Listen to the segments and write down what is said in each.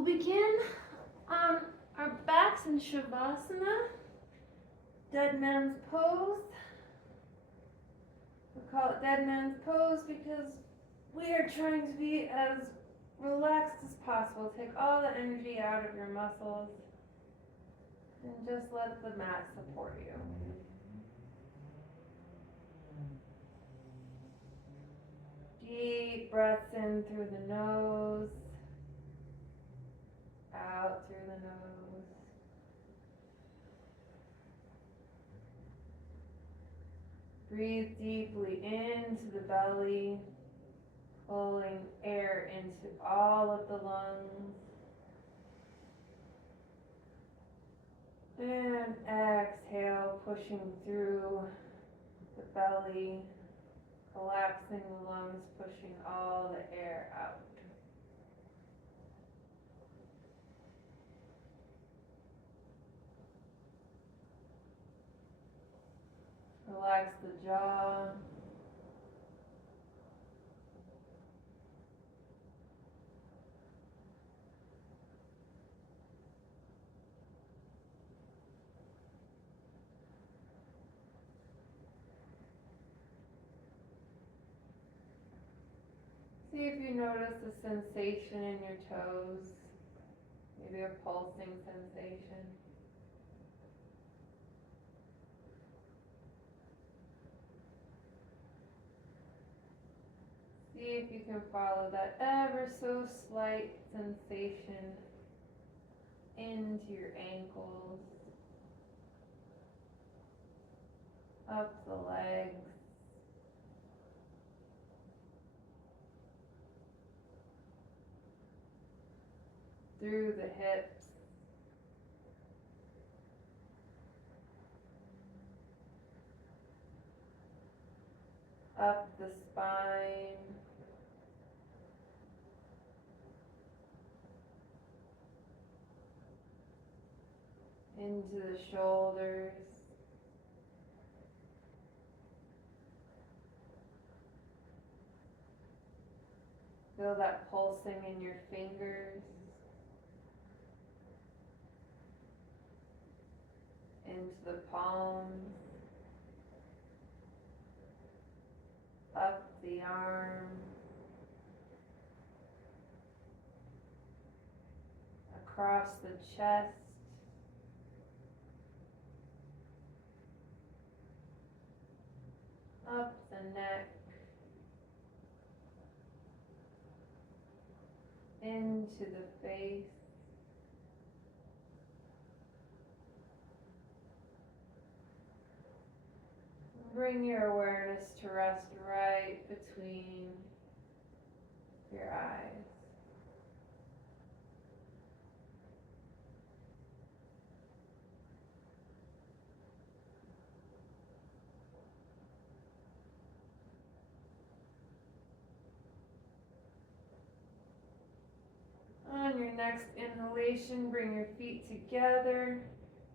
We'll begin on our backs in Shavasana, dead man's pose. We call it dead man's pose because we are trying to be as relaxed as possible. Take all the energy out of your muscles and just let the mat support you. Deep breaths in through the nose, out through the nose. Breathe deeply into the belly, pulling air into all of the lungs. And exhale, pushing through the belly, collapsing the lungs, pushing all the air out. Relax the jaw. See if you notice the sensation in your toes, maybe a pulsing sensation. See if you can follow that ever so slight sensation into your ankles, up the legs, through the hips, up the spine, into the shoulders, feel that pulsing in your fingers, into the palms, up the arm, across the chest, up the neck, into the face, bring your awareness to rest right between your eyes. On your next inhalation, bring your feet together.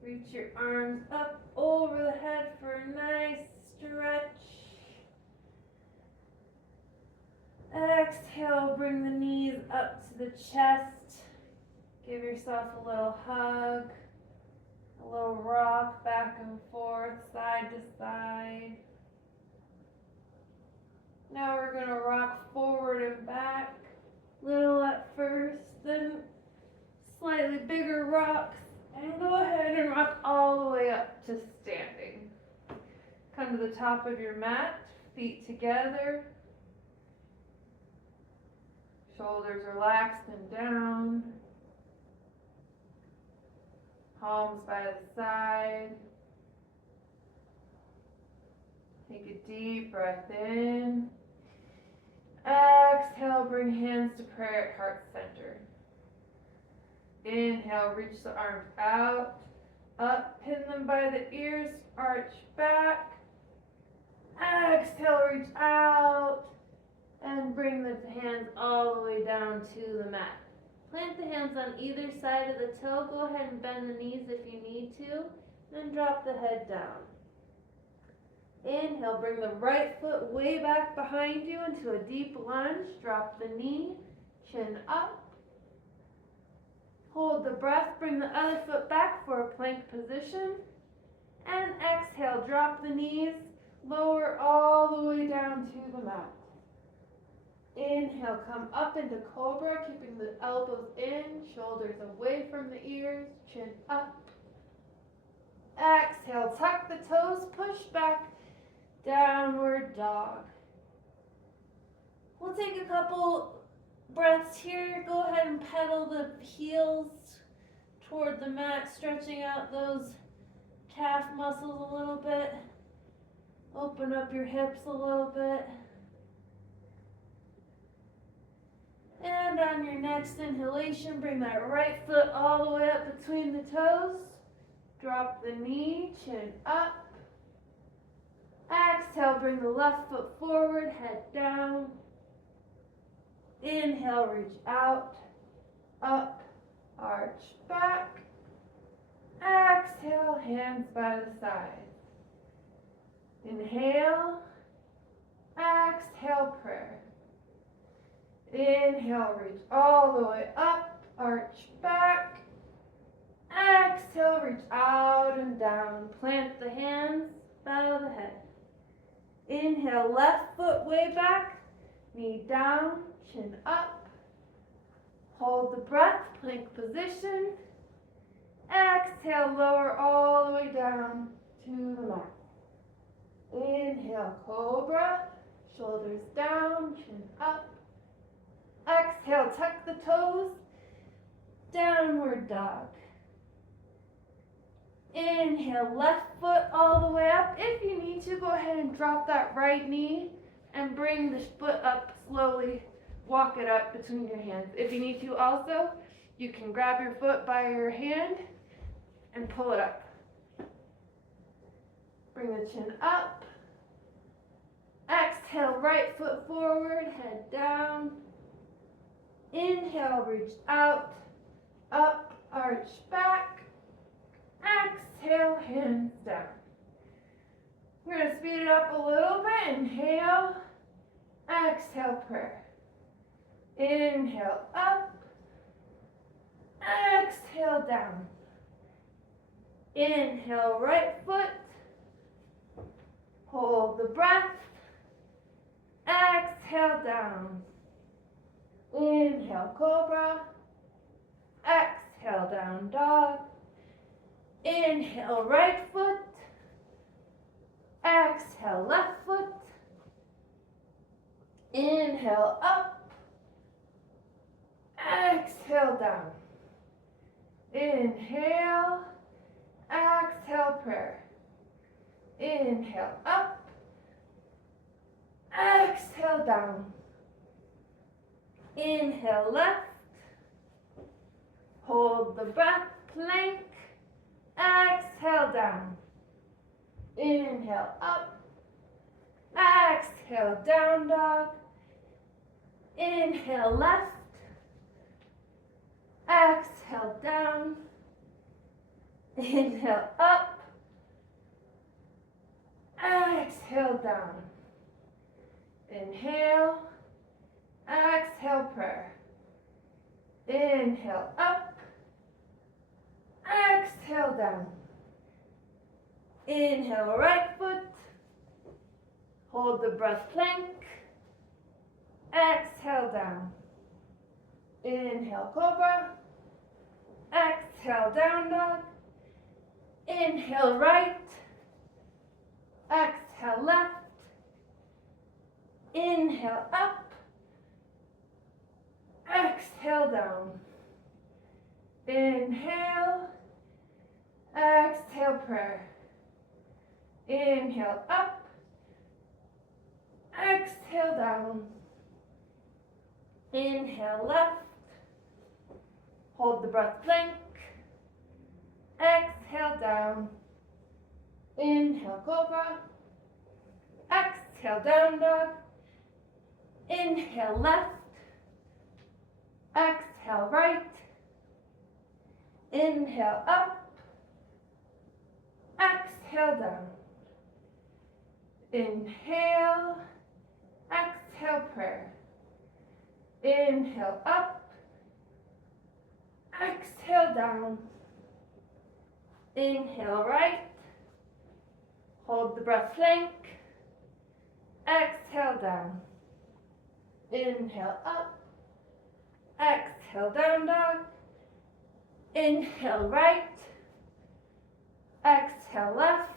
Reach your arms up over the head for a nice stretch. Exhale, bring the knees up to the chest. Give yourself a little hug, a little rock back and forth, side to side. Now we're going to rock forward and back, little at first, then slightly bigger rocks, and go ahead and rock all the way up to standing. Come to the top of your mat, feet together, shoulders relaxed and down, palms by the side. Take a deep breath in. Exhale, bring hands to prayer at heart center. Inhale, reach the arms out, up, pin them by the ears, arch back. Exhale, reach out, and bring the hands all the way down to the mat. Plant the hands on either side of the toe. Go ahead and bend the knees if you need to, then drop the head down. Inhale, bring the right foot way back behind you into a deep lunge. Drop the knee, chin up. Hold the breath, bring the other foot back for a plank position. And exhale, drop the knees, lower all the way down to the mat. Inhale, come up into cobra, keeping the elbows in, shoulders away from the ears, chin up. Exhale, tuck the toes, push back, downward dog. We'll take a couple breaths here. Go ahead and pedal the heels toward the mat, stretching out those calf muscles a little bit. Open up your hips a little bit. And on your next inhalation, bring that right foot all the way up between the toes. Drop the knee, chin up. Exhale, bring the left foot forward, head down. Inhale, reach out, up, arch back. Exhale, hands by the side. Inhale, exhale, prayer. Inhale, reach all the way up, arch back. Exhale, reach out and down. Plant the hands, bow the head. Inhale, left foot way back, knee down, chin up. Hold the breath, plank position. Exhale, lower all the way down to the mat. Inhale, cobra, shoulders down, chin up. Exhale, tuck the toes, downward dog. Inhale, left foot all the way up. If you need to, go ahead and drop that right knee and bring the foot up slowly. Walk it up between your hands. If you need to also, you can grab your foot by your hand and pull it up. Bring the chin up. Exhale, right foot forward, head down. Inhale, reach out, up, arch back. Exhale, hands down. We're going to speed it up a little bit. Inhale, exhale, prayer. Inhale, up, exhale, down. Inhale, right foot. Hold the breath. Exhale, down. Inhale, cobra. Exhale, down dog. Inhale, right foot. Exhale, left foot. Inhale, up. Exhale, down. Inhale. Exhale, prayer. Inhale, up. Exhale, down. Inhale, left. Hold the breath, plank. Exhale, down. Inhale, up. Exhale, down dog. Inhale, left. Exhale, down. Inhale, up. Exhale, down. Inhale. Exhale, prayer. Inhale, up. Exhale, down. Inhale, right foot. Hold the breath, plank. Exhale, down. Inhale, cobra. Exhale, down dog. Inhale, right. Exhale, left. Inhale, up. Exhale, down. Inhale. Exhale, prayer. Inhale, up. Exhale, down. Inhale, left. Hold the breath, plank. Exhale, down. Inhale, cobra. Exhale, down dog. Inhale, left. Exhale, right. Inhale, up. Exhale, down. Inhale. Exhale, prayer. Inhale, up. Exhale down. Inhale right. Hold the breath, plank. Exhale down. Inhale up. Exhale down dog. Inhale right. Exhale left.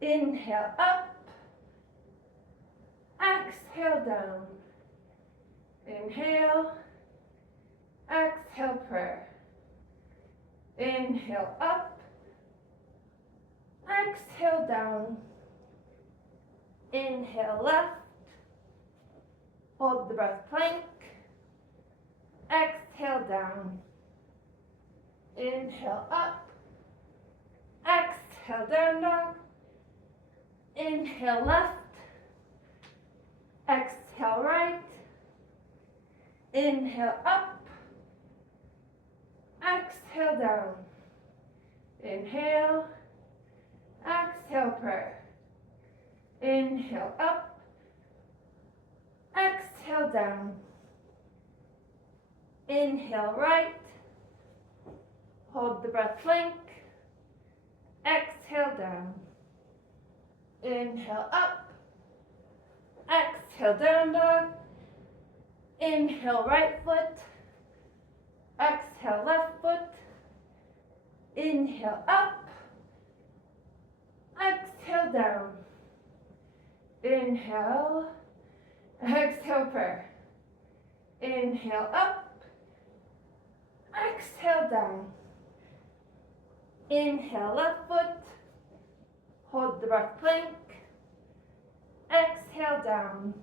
Inhale up. Exhale down. Inhale. Exhale prayer. Inhale up. Exhale down. Inhale left. Hold the breath, plank. Exhale down. Inhale up. Exhale down dog. Inhale left. Exhale right. Inhale up. Exhale down. Inhale. Exhale prayer. Inhale up. Exhale down. Inhale right. Hold the breath, plank. Exhale down. Inhale up. Exhale down dog. Inhale right foot. Exhale left foot. Inhale up. Exhale down. Inhale. Exhale prayer. Inhale up. Exhale down. Inhale left foot. Hold the breath, plank. Exhale down.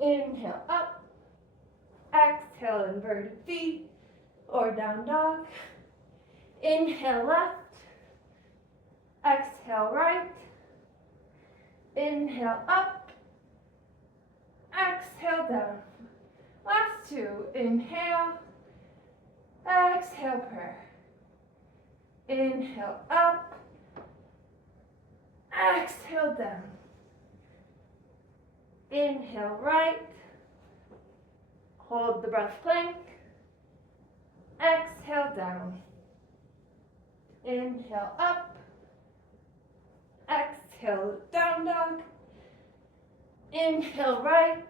Inhale up. Exhale inverted feet or down dog. Inhale left. Exhale right. Inhale up. Exhale down. Last two. Inhale. Exhale prayer. Inhale up. Exhale down. Inhale right. Hold the breath, plank. Exhale down. Inhale up. Exhale down dog. Inhale right.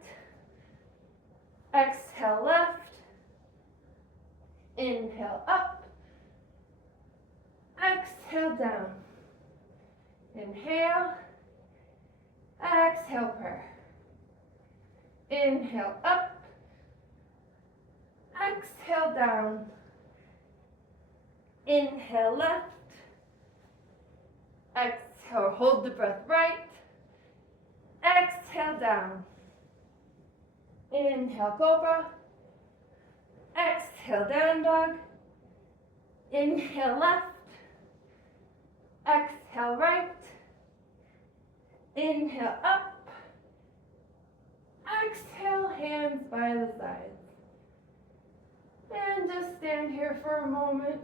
Exhale left. Inhale up. Exhale down. Inhale. Exhale prayer. Inhale up. Exhale down. Inhale left. Exhale, hold the breath right. Exhale down. Inhale cobra. Exhale down dog. Inhale left. Exhale right. Inhale up. Exhale, hands by the sides. And just stand here for a moment.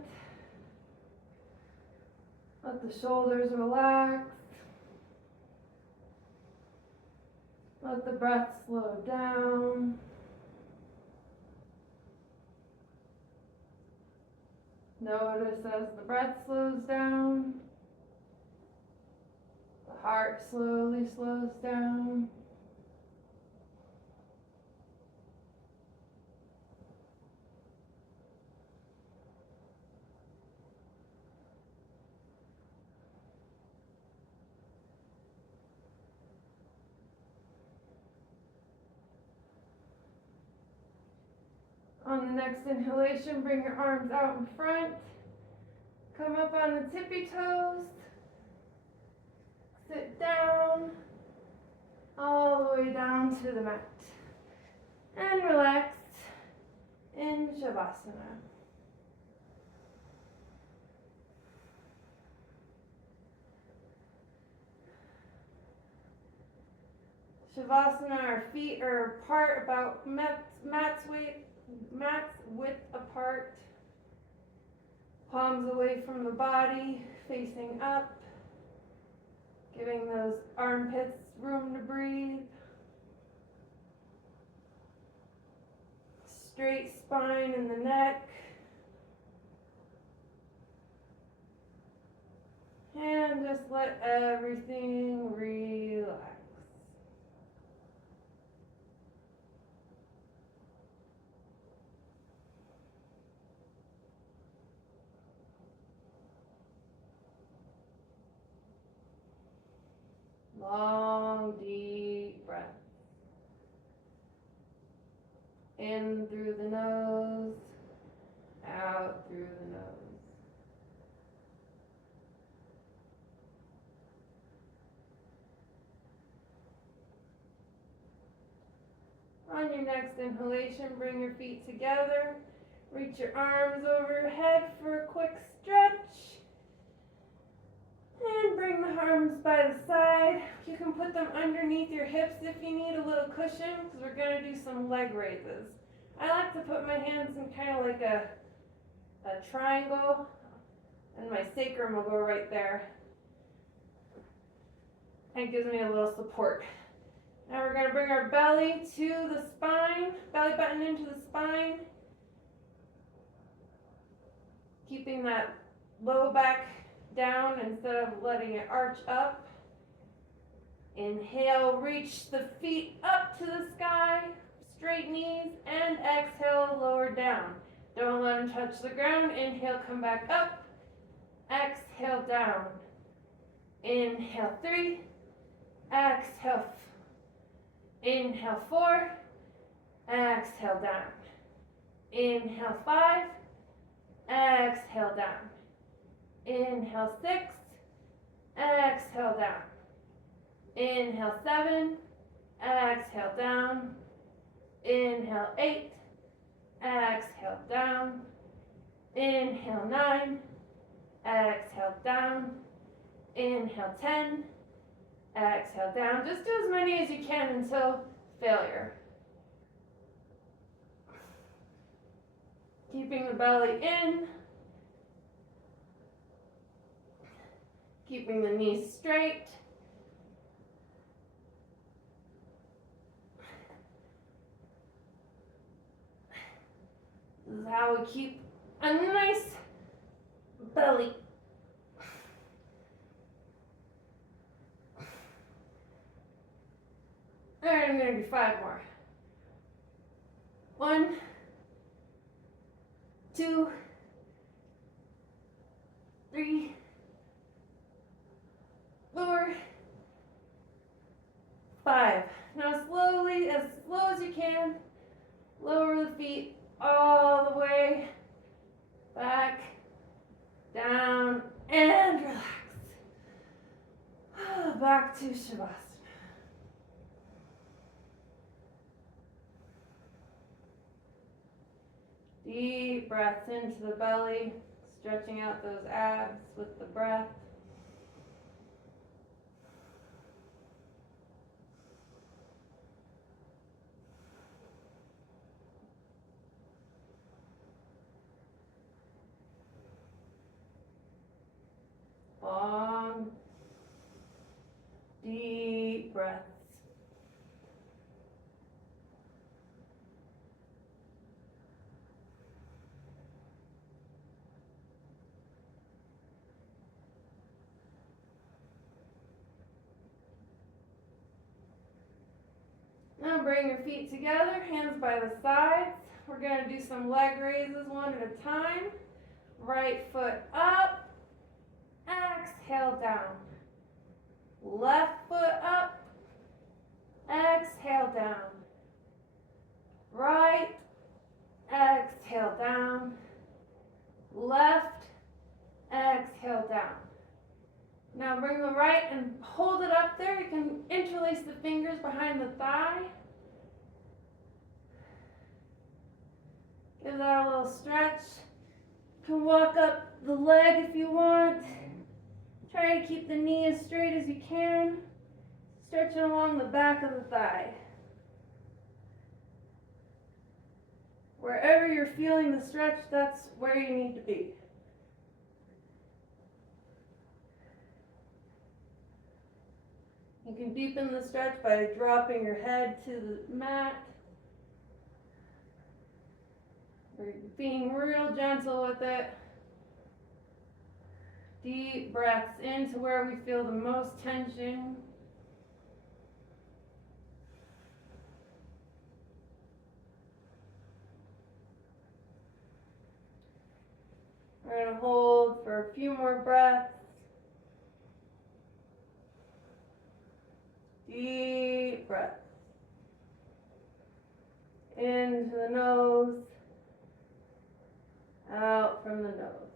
Let the shoulders relax. Let the breath slow down. Notice as the breath slows down, the heart slowly slows down. On the next inhalation, bring your arms out in front. Come up on the tippy toes. Sit down. All the way down to the mat. And relax in Shavasana. Shavasana, our feet are apart about mat's width apart. Palms away from the body, facing up. Giving those armpits room to breathe. straight spine in the neck. And just let everything relax. Long, deep breath. In through the nose, out through the nose. On your next inhalation, bring your feet together. Reach your arms over your head for a quick stretch. And bring the arms by the side. You can put them underneath your hips if you need a little cushion, because we're going to do some leg raises. I like to put my hands in kind of like a triangle, and my sacrum will go right there. It gives me a little support. Now we're going to bring our belly to the spine, belly button into the spine, keeping that low back down instead of letting it arch up. Inhale, reach the feet up to the sky, straight knees, and exhale, lower down. Don't let them touch the ground. Inhale, come back up. Exhale, down. Inhale, 3. Exhale, inhale, 4. Exhale, down. Inhale, 5. Exhale, down. Inhale, 6. Exhale, down. Inhale, 7. Exhale, down. Inhale, 8. Exhale, down. Inhale, 9. Exhale, down. Inhale, 10. Exhale, down. Just do as many as you can until failure. Keeping the belly in. Keeping the knees straight. This is how we keep a nice belly. All right, I'm going to do 5 more. 1, 2, 3, 4, 5. Now slowly, as slow as you can, lower the feet all the way back, down, and relax. Back to Shavasana. Deep breaths into the belly, stretching out those abs with the breath. Long, deep breaths. Now bring your feet together, hands by the sides. We're going to do some leg raises one at a time. Right foot up, exhale down. Left foot up, exhale down. Right, exhale down. Left, exhale down. Now bring the right and hold it up there. You can interlace the fingers behind the thigh. Give that a little stretch. You can walk up the leg if you want. Try to keep the knee as straight as you can. Stretching along the back of the thigh. Wherever you're feeling the stretch, that's where you need to be. You can deepen the stretch by dropping your head to the mat. You're being real gentle with it. Deep breaths into where we feel the most tension. We're going to hold for a few more breaths. Deep breath. Into the nose, out from the nose.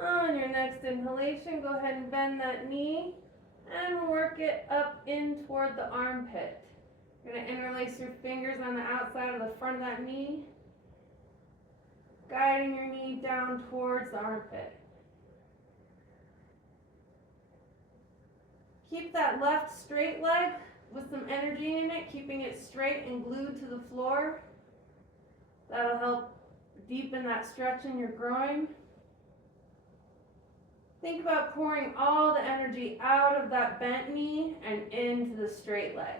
On your next inhalation, go ahead and bend that knee and work it up in toward the armpit. You're going to interlace your fingers on the outside of the front of that knee, guiding your knee down towards the armpit. Keep that left straight leg with some energy in it, keeping it straight and glued to the floor. That'll help deepen that stretch in your groin. Think about pouring all the energy out of that bent knee and into the straight leg.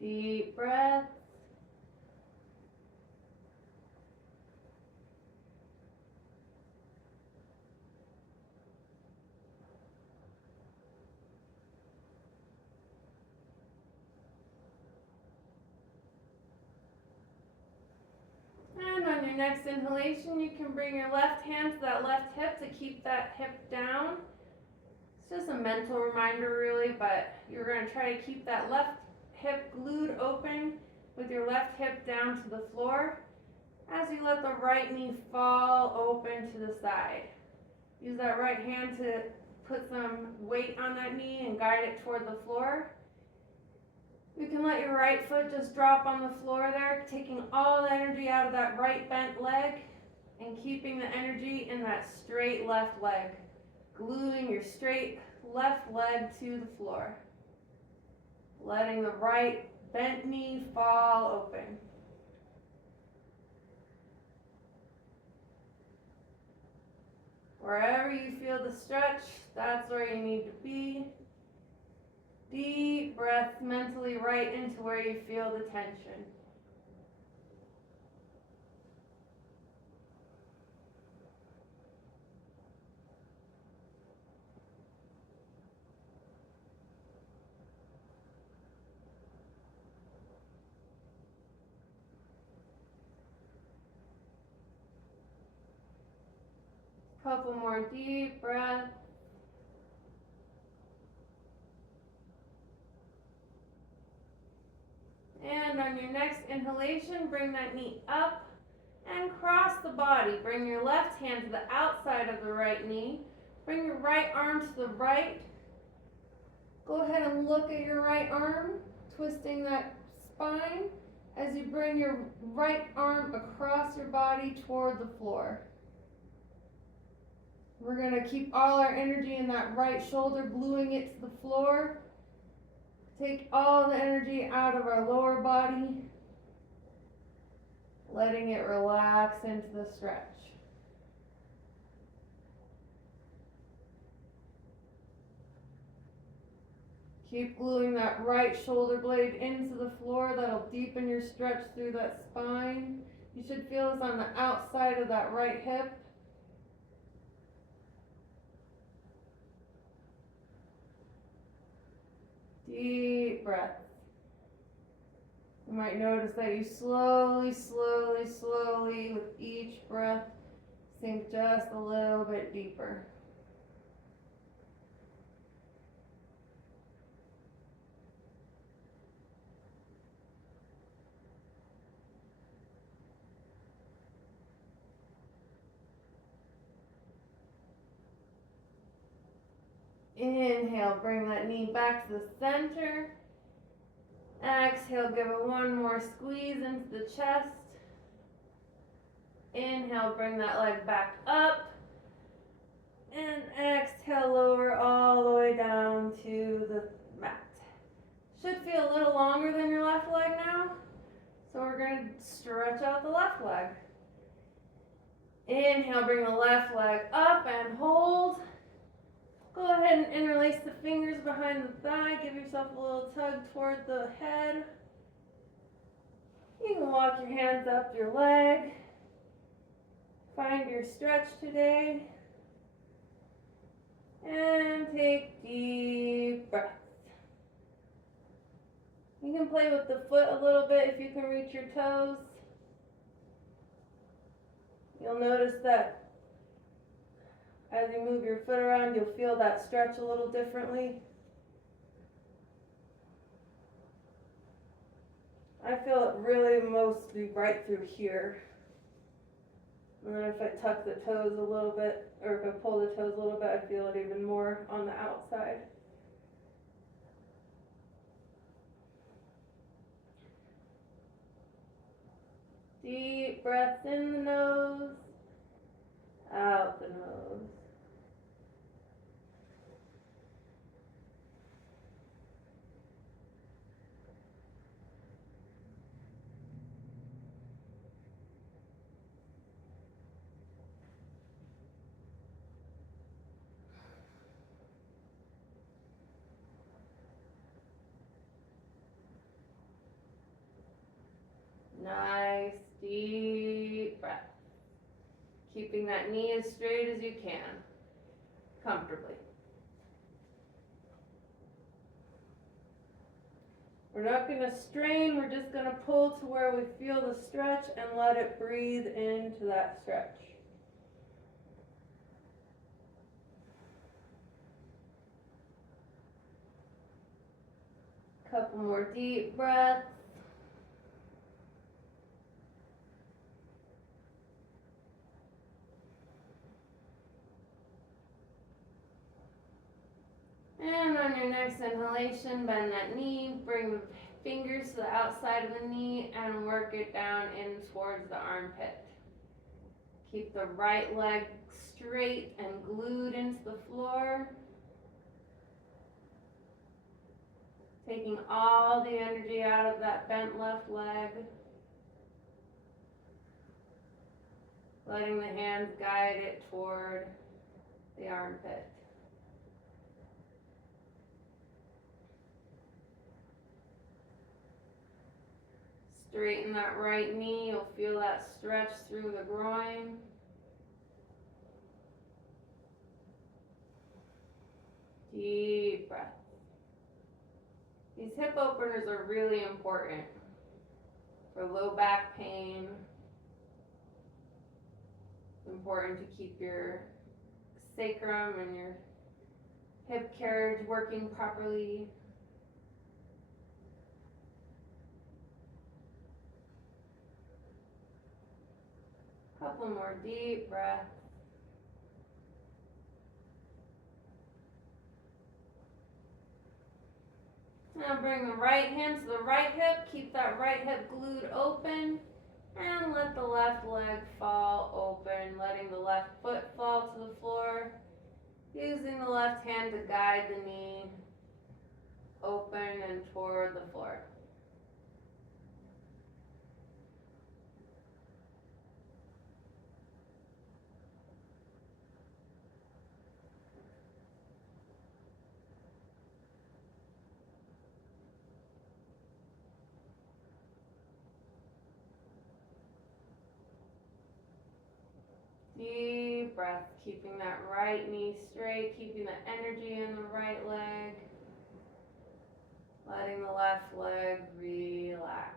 Deep breath. And on your next inhalation, you can bring your left hand to that left hip to keep that hip down. It's just a mental reminder really, but you're going to try to keep that left hip glued open with your left hip down to the floor as you let the right knee fall open to the side. Use that right hand to put some weight on that knee and guide it toward the floor. You can let your right foot just drop on the floor there, taking all the energy out of that right bent leg and keeping the energy in that straight left leg. Gluing your straight left leg to the floor. Letting the right bent knee fall open. Wherever you feel the stretch, that's where you need to be. Deep breath mentally right into where you feel the tension. Couple more deep breaths. And on your next inhalation, bring that knee up and cross the body. Bring your left hand to the outside of the right knee. Bring your right arm to the right. Go ahead and look at your right arm, twisting that spine as you bring your right arm across your body toward the floor. We're going to keep all our energy in that right shoulder, gluing it to the floor. Take all the energy out of our lower body, letting it relax into the stretch. Keep gluing that right shoulder blade into the floor. That'll deepen your stretch through that spine. You should feel this on the outside of that right hip. Deep breath. You might notice that you slowly, with each breath, sink just a little bit deeper. Inhale, bring that knee back to the center. Exhale, give it one more squeeze into the chest. Inhale, bring that leg back up. And exhale, lower all the way down to the mat. Should feel a little longer than your left leg now. So we're going to stretch out the left leg. Inhale, bring the left leg up and hold. Go ahead and interlace the fingers behind the thigh. Give yourself a little tug toward the head. You can walk your hands up your leg. Find your stretch today. And take deep breaths. You can play with the foot a little bit if you can reach your toes. You'll notice that as you move your foot around, you'll feel that stretch a little differently. I feel it really mostly right through here. And then if I tuck the toes a little bit, or if I pull the toes a little bit, I feel it even more on the outside. Deep breaths in the nose, out the nose. Nice deep breath. Keeping that knee as straight as you can, comfortably. We're not going to strain, we're just going to pull to where we feel the stretch and let it breathe into that stretch. Couple more deep breaths. And on your next inhalation, bend that knee, bring the fingers to the outside of the knee and work it down in towards the armpit. Keep the right leg straight and glued into the floor. Taking all the energy out of that bent left leg. Letting the hands guide it toward the armpit. Straighten that right knee, you'll feel that stretch through the groin. Deep breath. These hip openers are really important for low back pain. It's important to keep your sacrum and your hip carriage working properly. Couple more deep breaths. Now bring the right hand to the right hip. Keep that right hip glued open. And let the left leg fall open, letting the left foot fall to the floor. Using the left hand to guide the knee open and toward the floor. Deep breath, keeping that right knee straight, keeping the energy in the right leg, letting the left leg relax.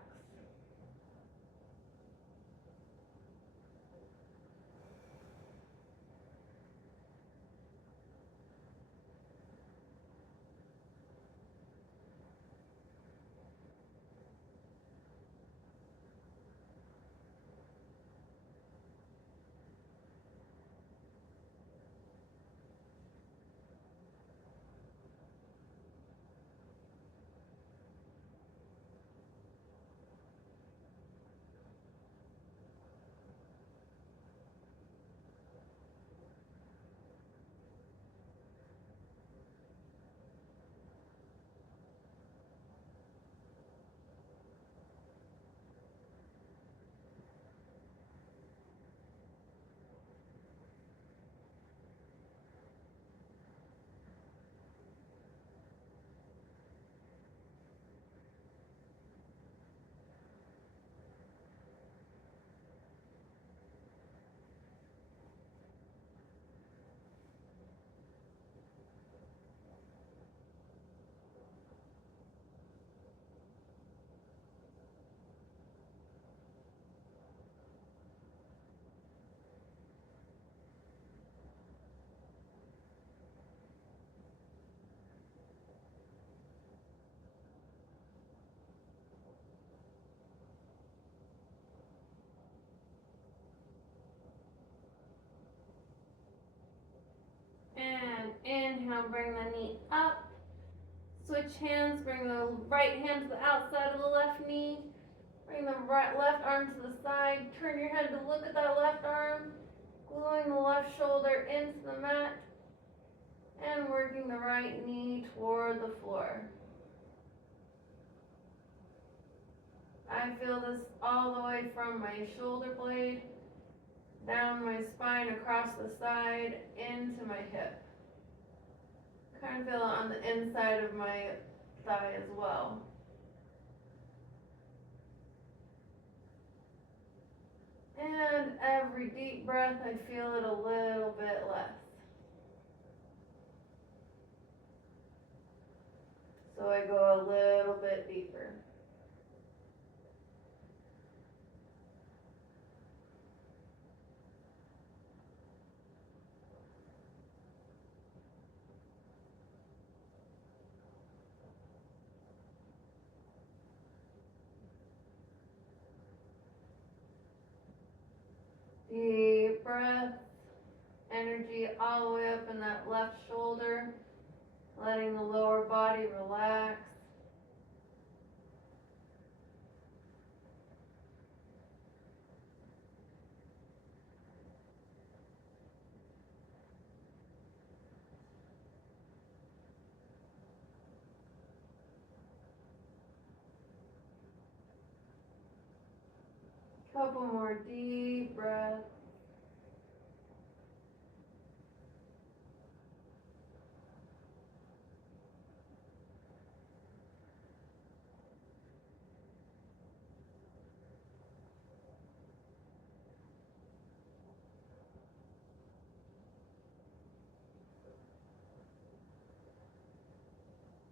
Inhale, bring the knee up. Switch hands, bring the right hand to the outside of the left knee. Bring the left arm to the side. Turn your head to look at that left arm. Gluing the left shoulder into the mat. And working the right knee toward the floor. I feel this all the way from my shoulder blade, down my spine, across the side, into my hip. Kind of feel it on the inside of my thigh as well. And every deep breath, I feel it a little bit less. So I go a little bit deeper. Deep breath, energy all the way up in that left shoulder, letting the lower body relax. Couple more deep breaths.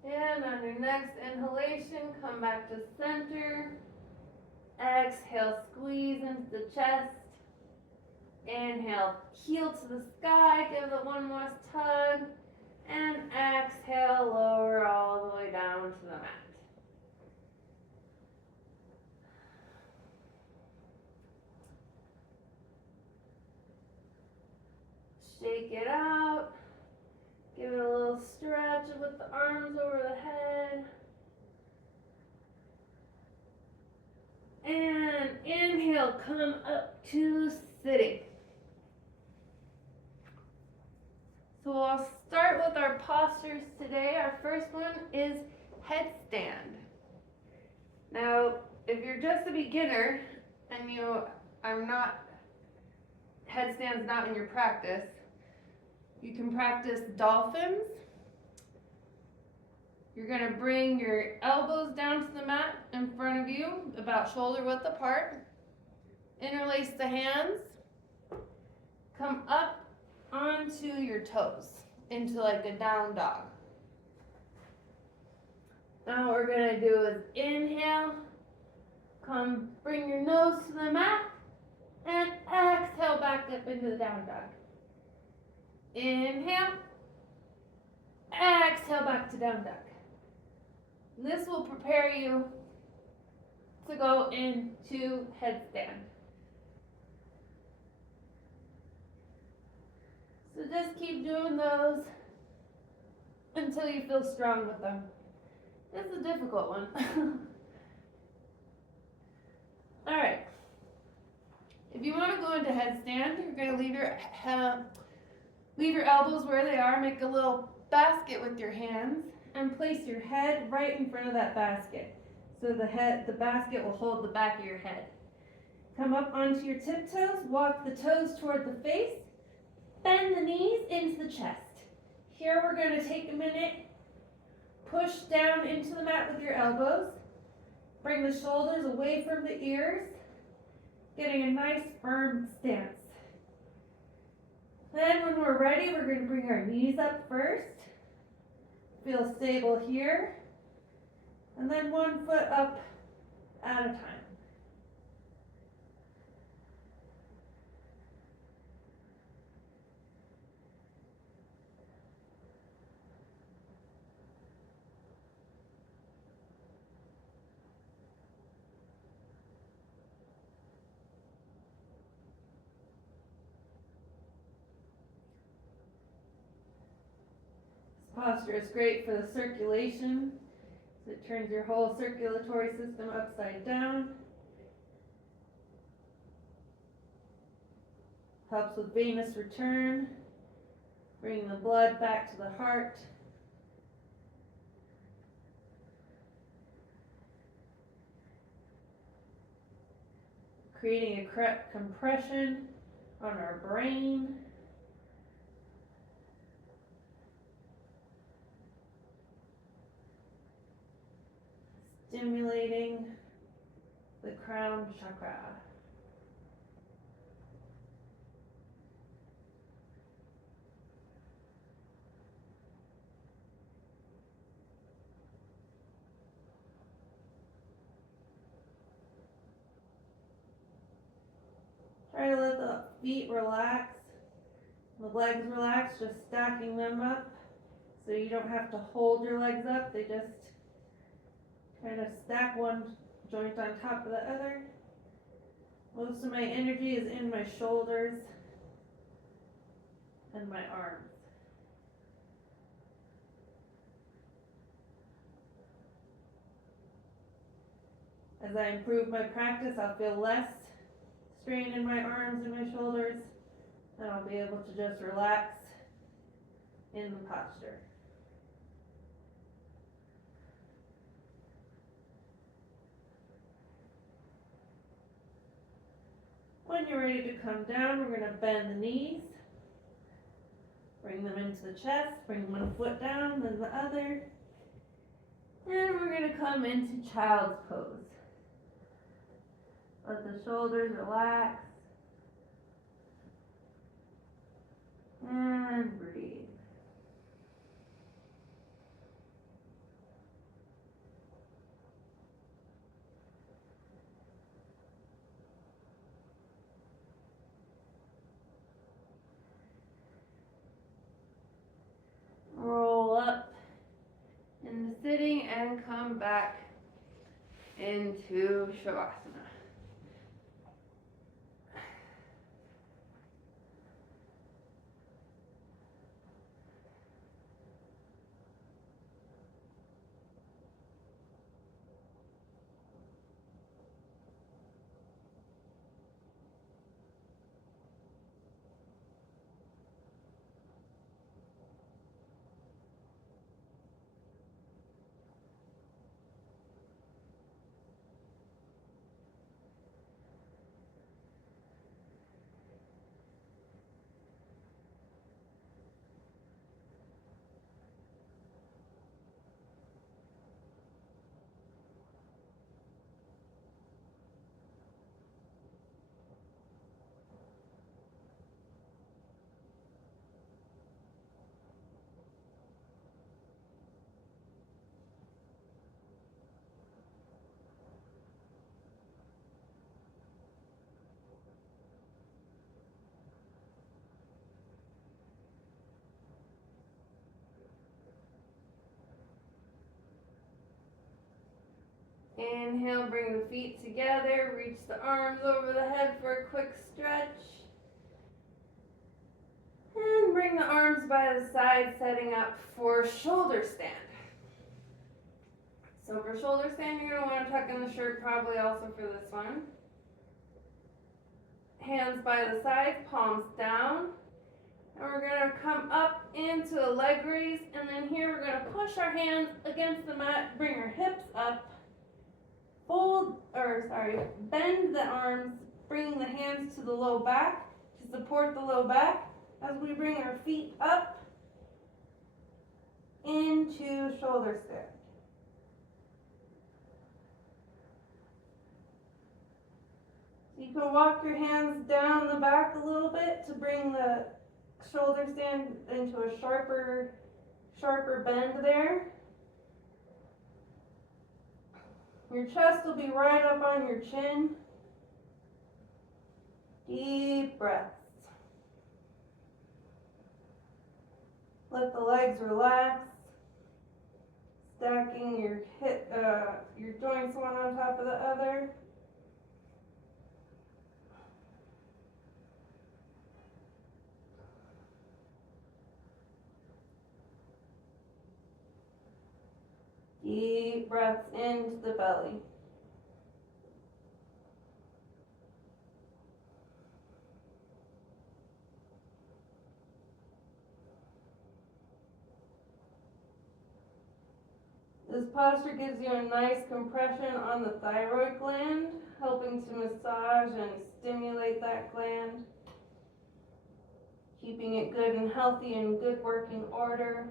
And on your next inhalation, come back to center. Exhale, squeeze into the chest. Inhale, heel to the sky, give it one last tug. And exhale, lower all the way down to the mat. Shake it out. Give it a little stretch with the arms over the head. And inhale, come up to sitting. So I'll start with our postures today. Our first one is headstand. Now, if you're just a beginner and headstand's not in your practice, you can practice dolphins. You're going to bring your elbows down to the mat in front of you, about shoulder width apart. Interlace the hands. Come up onto your toes into like a down dog. Now what we're going to do is inhale. Bring your nose to the mat. And exhale back up into the down dog. Inhale. Exhale back to down dog. This will prepare you to go into headstand. So just keep doing those until you feel strong with them. This is a difficult one. All right. If you want to go into headstand, you're going to leave your elbows where they are. Make a little basket with your hands. And place your head right in front of that basket. So the basket will hold the back of your head. Come up onto your tiptoes, walk the toes toward the face, bend the knees into the chest. Here we're going to take a minute, push down into the mat with your elbows, bring the shoulders away from the ears, getting a nice firm stance. Then when we're ready, we're going to bring our knees up first. Feel stable here, and then one foot up at a time. posture is great for the circulation. So it turns your whole circulatory system upside down. Helps with venous return, bringing the blood back to the heart. Creating a correct compression on our brain. Stimulating the crown chakra. Try to let the feet relax, the legs relax, just stacking them up so you don't have to hold your legs up. They just kind of stack one joint on top of the other. Most of my energy is in my shoulders and my arms. As I improve my practice, I'll feel less strain in my arms and my shoulders, and I'll be able to just relax in the posture. When you're ready to come down, we're going to bend the knees, bring them into the chest, bring one foot down, then the other, and we're going to come into child's pose. Let the shoulders relax. And breathe. Roll up into sitting and come back into Shavasana. Inhale, bring the feet together, reach the arms over the head for a quick stretch. And bring the arms by the side, setting up for shoulder stand. So for shoulder stand, you're going to want to tuck in the shirt, probably also for this one. Hands by the sides, palms down. And we're going to come up into a leg raise, and then here we're going to push our hands against the mat, bring our hips up. Bend the arms, bringing the hands to the low back to support the low back as we bring our feet up into shoulder stand. So you can walk your hands down the back a little bit to bring the shoulder stand into a sharper bend there. Your chest will be right up on your chin. Deep breaths. Let the legs relax. Stacking your joints one on top of the other. deep breaths into the belly. This posture gives you a nice compression on the thyroid gland, helping to massage and stimulate that gland, keeping it good and healthy and good working order.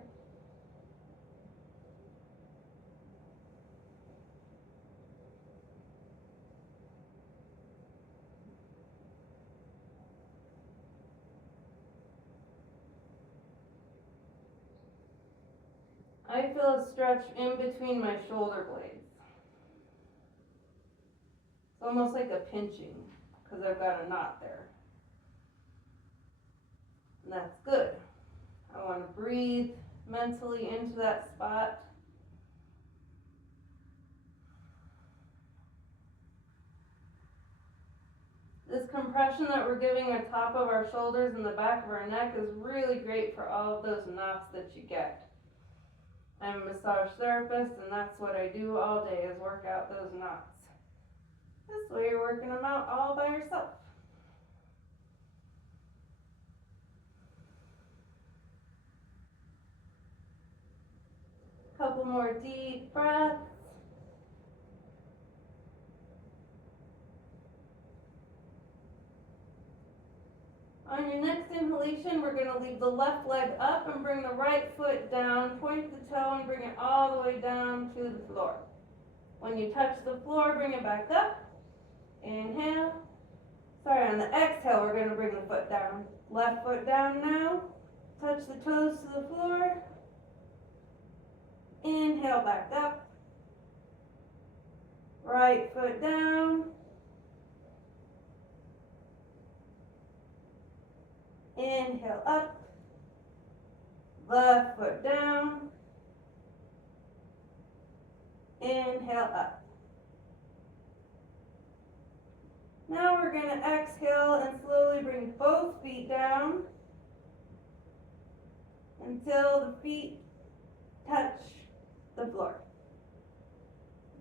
I feel a stretch in between my shoulder blades. It's almost like a pinching because I've got a knot there. And that's good. I want to breathe mentally into that spot. This compression that we're giving on top of our shoulders and the back of our neck is really great for all of those knots that you get. I'm a massage therapist, and that's what I do all day is work out those knots. This way you're working them out all by yourself. Couple more deep breaths. On your next inhalation, we're going to leave the left leg up and bring the right foot down. Point the toe and bring it all the way down to the floor. When you touch the floor, bring it back up. Inhale. Sorry, on the exhale, we're going to bring the foot down. Left foot down now. Touch the toes to the floor. Inhale, back up. Right foot down. Inhale up. Left foot down. Inhale up. Now we're going to exhale and slowly bring both feet down until the feet touch the floor.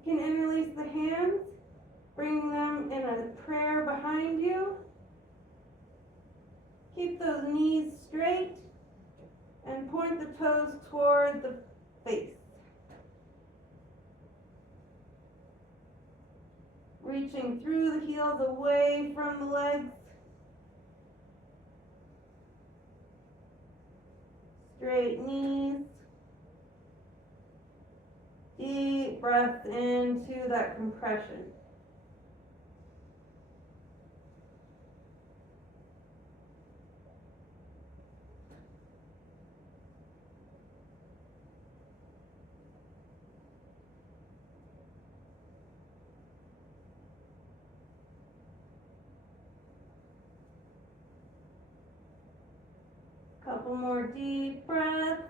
You can interlace the hands, bring them in a prayer behind you. Keep those knees straight and point the toes toward the face. Reaching through the heels away from the legs. Straight knees. Deep breath into that compression. Couple more deep breaths.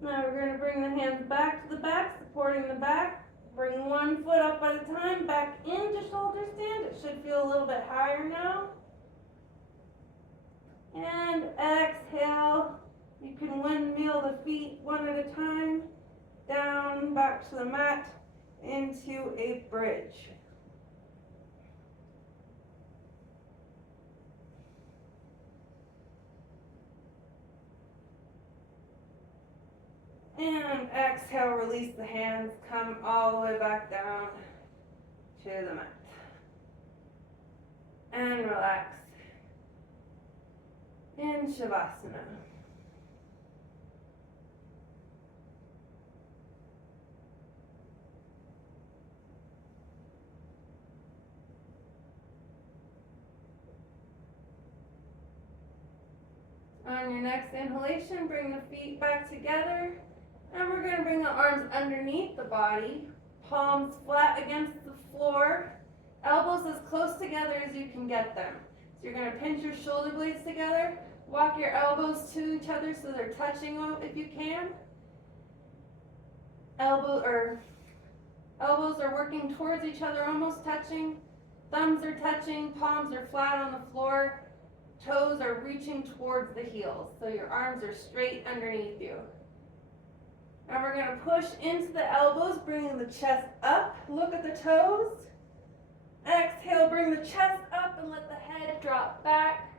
Now we're going to bring the hands back to the back, supporting the back. Bring one foot up at a time, back into shoulder stand. It should feel a little bit higher now. And exhale. You can windmill the feet one at a time. Down, back to the mat, into a bridge. And exhale, release the hands, come all the way back down to the mat. And relax in Shavasana. On your next inhalation, bring the feet back together. And we're going to bring the arms underneath the body, palms flat against the floor, elbows as close together as you can get them. So you're going to pinch your shoulder blades together, walk your elbows to each other so they're touching if you can. Elbows are working towards each other, almost touching. Thumbs are touching, palms are flat on the floor, toes are reaching towards the heels. So your arms are straight underneath you. Now we're going to push into the elbows, bringing the chest up. Look at the toes. Exhale, bring the chest up and let the head drop back.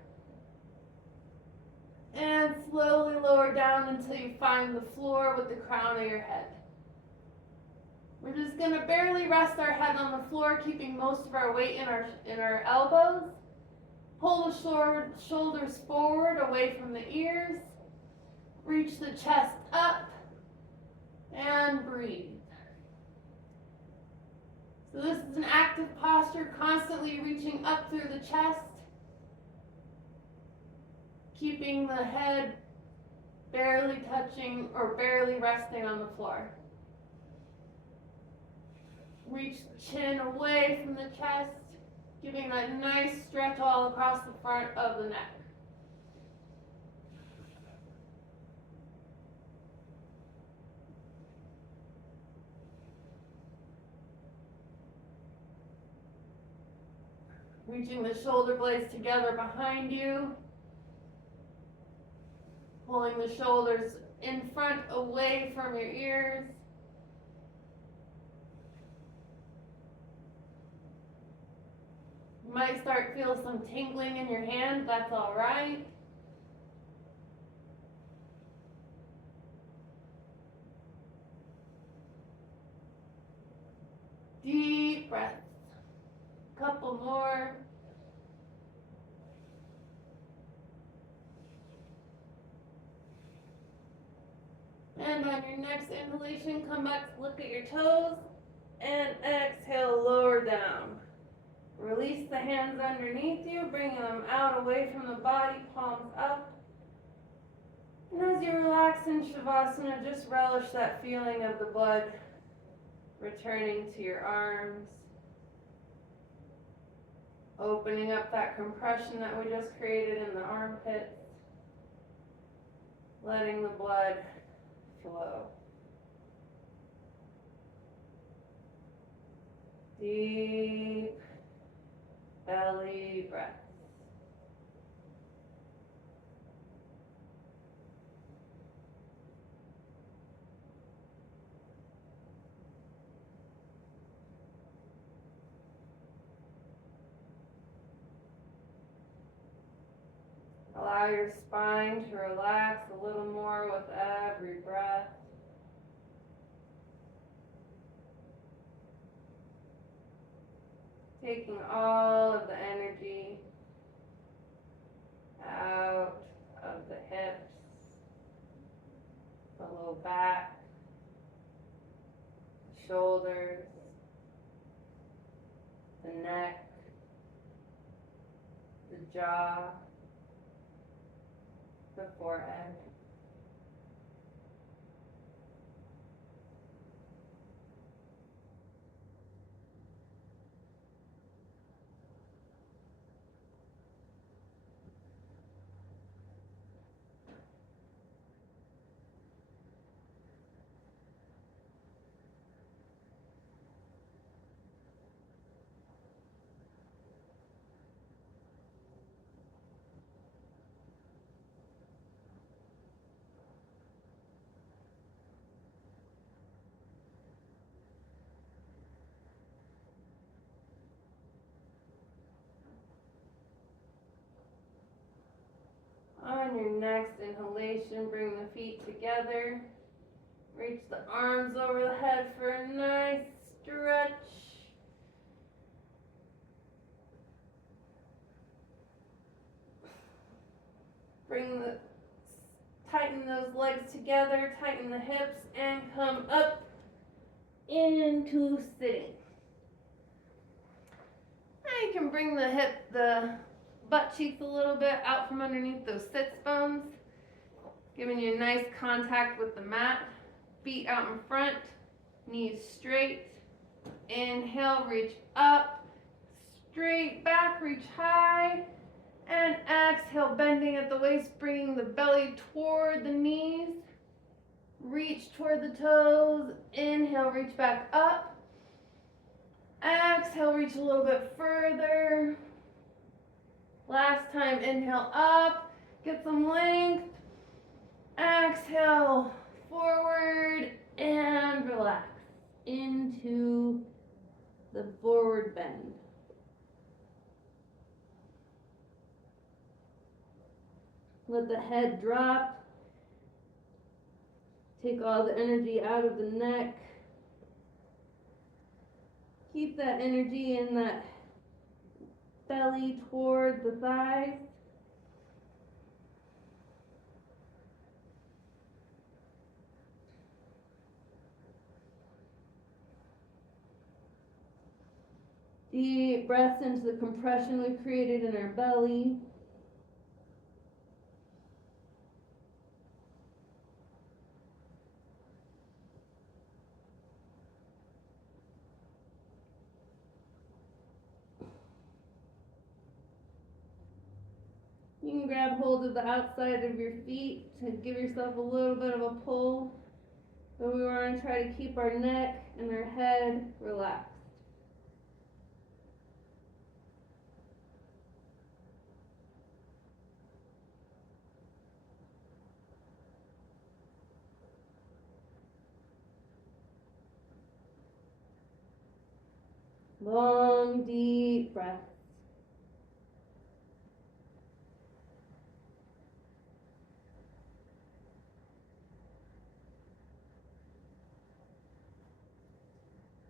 And slowly lower down until you find the floor with the crown of your head. We're just going to barely rest our head on the floor, keeping most of our weight in our elbows. Pull the shoulders forward away from the ears. Reach the chest up and breathe. So this is an active posture, constantly reaching up through the chest, keeping the head barely touching or barely resting on the floor. Reach the chin away from the chest, giving that nice stretch all across the front of the neck. Reaching the shoulder blades together behind you. Pulling the shoulders in front away from your ears. You might feel some tingling in your hand, that's all right. Deep breaths. Couple more. And on your next inhalation, come back, look at your toes, and exhale, lower down. Release the hands underneath you, bringing them out away from the body, palms up. And as you relax in Shavasana, just relish that feeling of the blood returning to your arms. Opening up that compression that we just created in the armpits. Letting the blood flow. Deep belly breath. Allow your spine to relax a little more with every breath. Taking all of the energy out of the hips, the low back, the shoulders, the neck, the jaw, the forehead. On your next inhalation, bring the feet together. Reach the arms over the head for a nice stretch. Tighten those legs together, tighten the hips, and come up into sitting. Now you can bring the butt cheeks a little bit out from underneath those sits bones, giving you a nice contact with the mat. Feet out in front, knees straight. Inhale, reach up, straight back, reach high. And exhale, bending at the waist, bringing the belly toward the knees. Reach toward the toes. Inhale, reach back up. Exhale, reach a little bit further. Last time, inhale up, get some length. Exhale, forward and relax into the forward bend. Let the head drop. Take all the energy out of the neck. Keep that energy in that belly toward the thighs. Deep breaths into the compression we've created in our belly. You can grab hold of the outside of your feet to give yourself a little bit of a pull. But we want to try to keep our neck and our head relaxed. Long, deep breaths.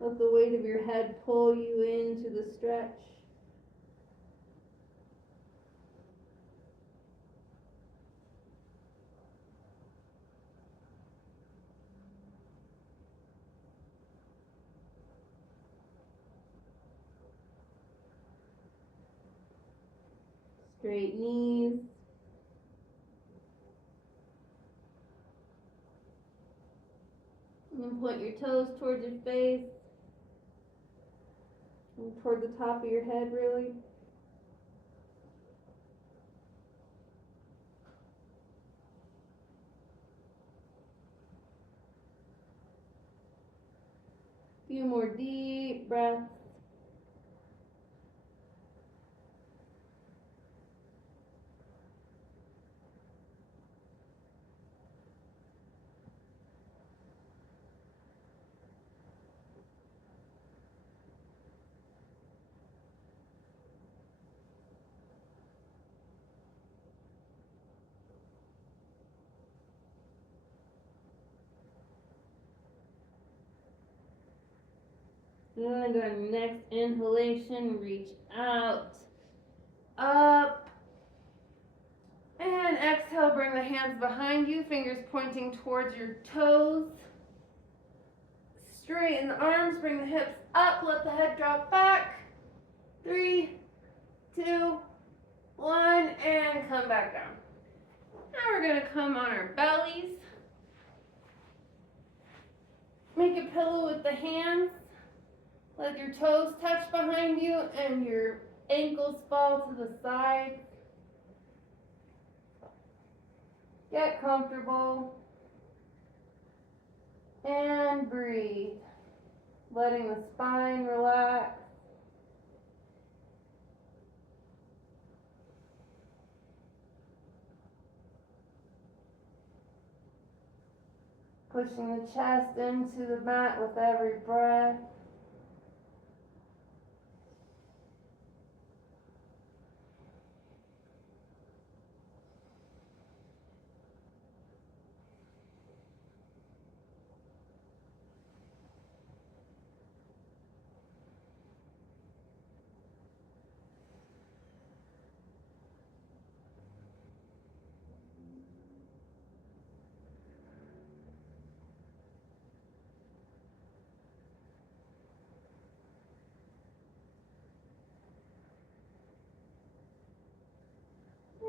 Let the weight of your head pull you into the stretch. Straight knees. And then point your toes towards your face. And toward the top of your head, really. Few more deep breaths. And our next inhalation, reach out, up, and exhale, bring the hands behind you, fingers pointing towards your toes. Straighten the arms, bring the hips up, let the head drop back. 3, 2, 1, and come back down. Now we're going to come on our bellies. Make a pillow with the hands. Let your toes touch behind you and your ankles fall to the side. Get comfortable and breathe, letting the spine relax. Pushing the chest into the mat with every breath.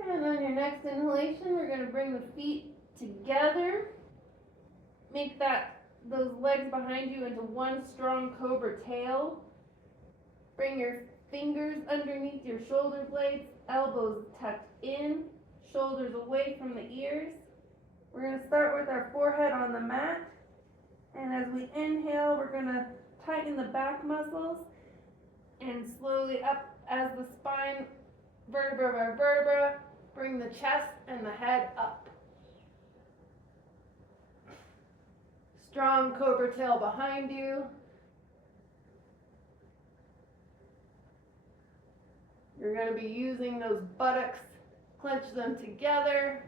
And on your next inhalation, we're going to bring the feet together. Make those legs behind you into one strong cobra tail. Bring your fingers underneath your shoulder blades, elbows tucked in, shoulders away from the ears. We're going to start with our forehead on the mat. And as we inhale, we're going to tighten the back muscles. And slowly up as the spine, vertebra by vertebra, bring the chest and the head up. Strong cobra tail behind you. You're going to be using those buttocks, clench them together.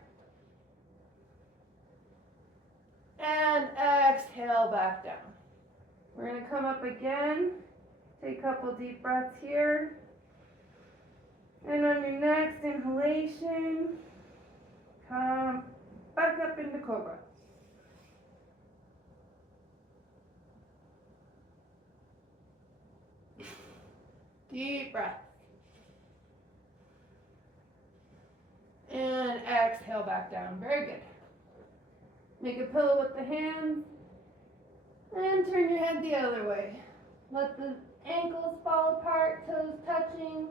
And exhale back down. We're going to come up again. Take a couple deep breaths here. And on your next inhalation, come back up into cobra. Deep breath. And exhale back down. Very good. Make a pillow with the hands. And turn your head the other way. Let the ankles fall apart, toes touching.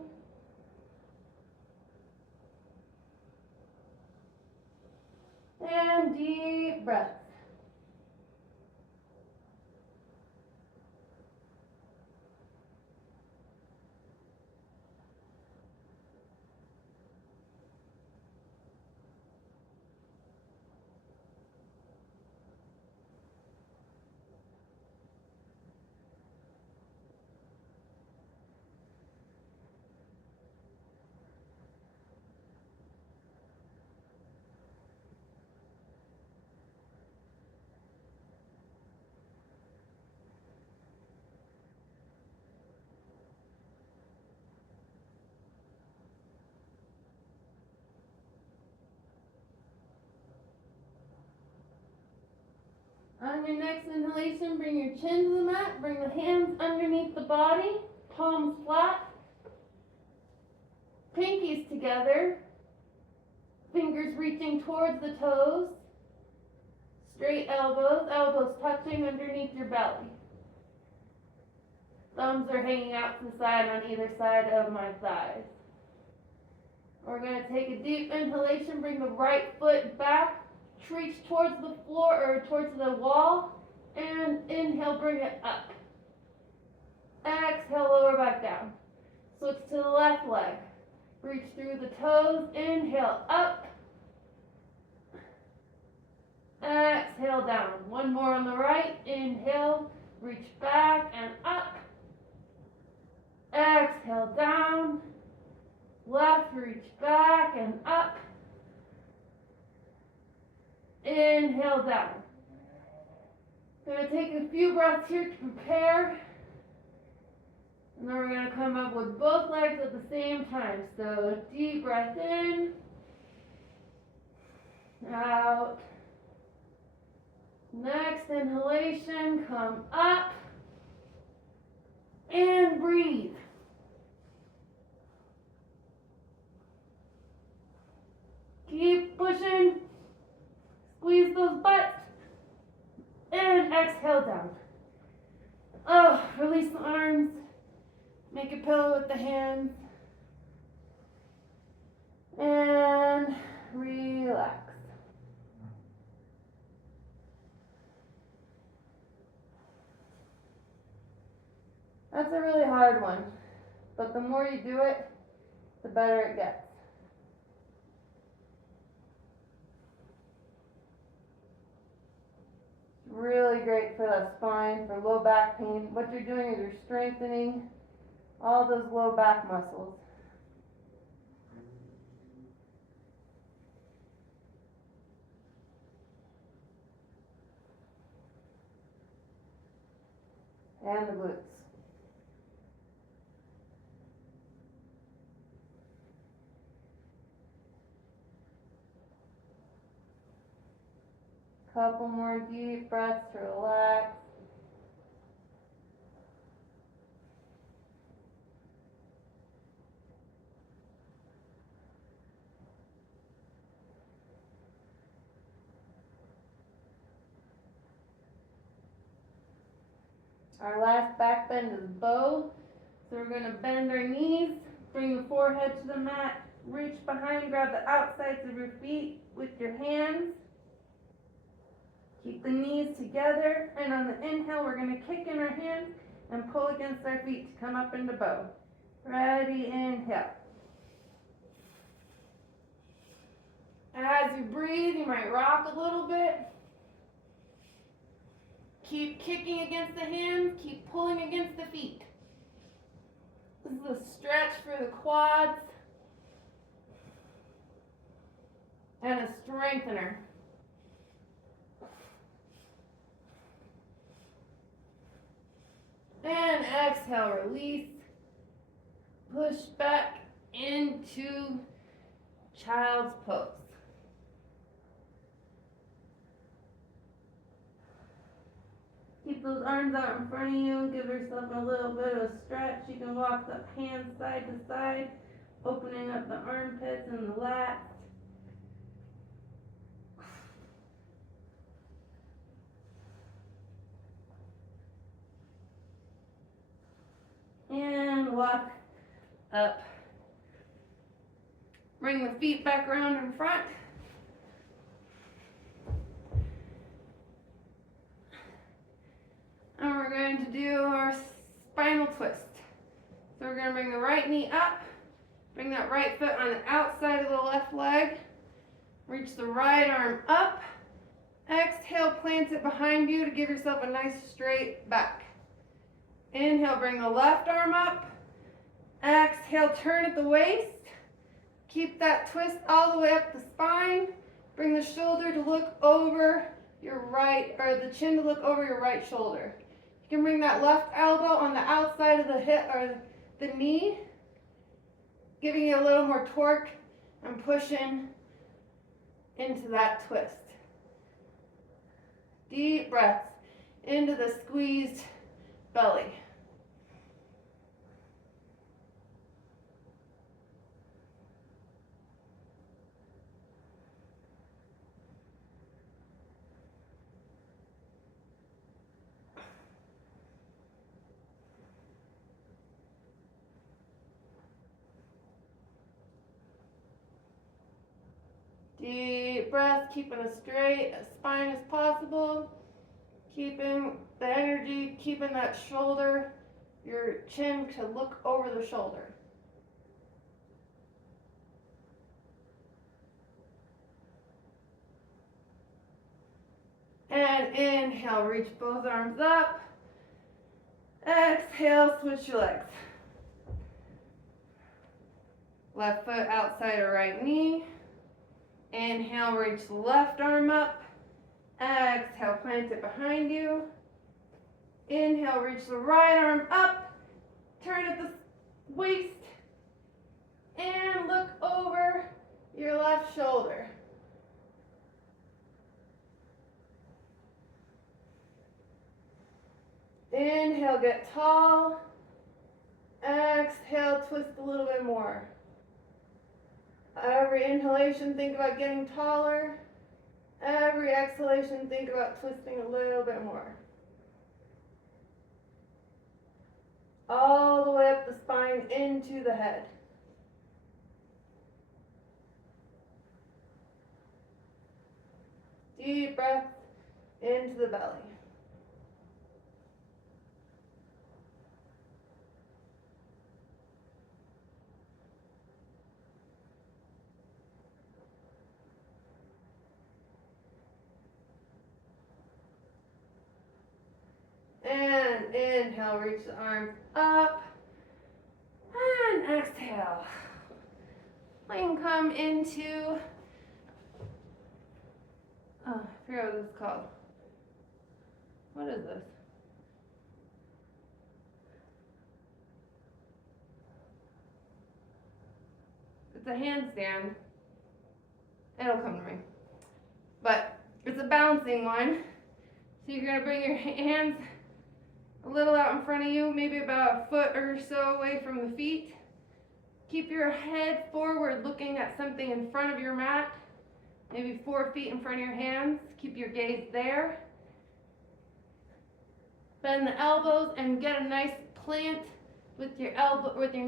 And deep breath. On your next inhalation, bring your chin to the mat, bring the hands underneath the body, palms flat, pinkies together, fingers reaching towards the toes, straight elbows, elbows touching underneath your belly. Thumbs are hanging out to the side on either side of my thighs. We're going to take a deep inhalation, bring the right foot back, reach towards the floor or towards the wall, and inhale, bring it up. Exhale, lower back down. Switch to the left leg. Reach through the toes, inhale, up. Exhale, down. One more on the right, inhale, reach back and up. Exhale, down. Left, reach back and up. Inhale down. Going to take a few breaths here to prepare. And then we're going to come up with both legs at the same time. So deep breath in. Out. Next inhalation, come up. And breathe. Keep pushing. Squeeze those butts. And exhale down. Oh, release the arms. Make a pillow with the hands. And relax. That's a really hard one, but the more you do it, the better it gets. Really great for the spine, for low back pain. What you're doing is you're strengthening all those low back muscles. And the glutes. Couple more deep breaths to relax. Our last back bend is bow. So we're going to bend our knees, bring the forehead to the mat, reach behind, grab the outsides of your feet with your hands. Keep the knees together, and on the inhale, we're going to kick in our hands and pull against our feet to come up into bow. Ready, inhale. As you breathe, you might rock a little bit. Keep kicking against the hands, keep pulling against the feet. This is a stretch for the quads and a strengthener. And exhale, release. Push back into child's pose. Keep those arms out in front of you. Give yourself a little bit of stretch. You can walk the hands side to side, opening up the armpits and the lats. And walk up. Bring the feet back around in front. And we're going to do our spinal twist. So we're going to bring the right knee up, bring that right foot on the outside of the left leg, reach the right arm up, exhale, plant it behind you to give yourself a nice straight back. Inhale, bring the left arm up, exhale, turn at the waist, keep that twist all the way up the spine, bring the shoulder to look over your right, or the chin to look over your right shoulder. You can bring that left elbow on the outside of the hip or the knee, giving you a little more torque and pushing into that twist. Deep breaths into the squeezed belly. Deep breath, keeping as straight a spine as possible. Keeping the energy, keeping that shoulder, your chin to look over the shoulder. And inhale, reach both arms up. Exhale, switch your legs. Left foot outside of right knee. Inhale, reach the left arm up. Exhale, plant it behind you. Inhale, reach the right arm up. Turn at the waist. And look over your left shoulder. Inhale, get tall. Exhale, twist a little bit more. Every inhalation, think about getting taller. Every exhalation, think about twisting a little bit more. All the way up the spine into the head. Deep breath into the belly. And inhale, reach the arms up. And exhale. We can come into, I forget what this is called. What is this? It's a handstand. It'll come to me. But it's a bouncing one. So you're going to bring your hands a little out in front of you, maybe about a foot or so away from the feet. Keep your head forward, looking at something in front of your mat, maybe 4 feet in front of your hands. Keep your gaze there. Bend the elbows and get a nice plant with your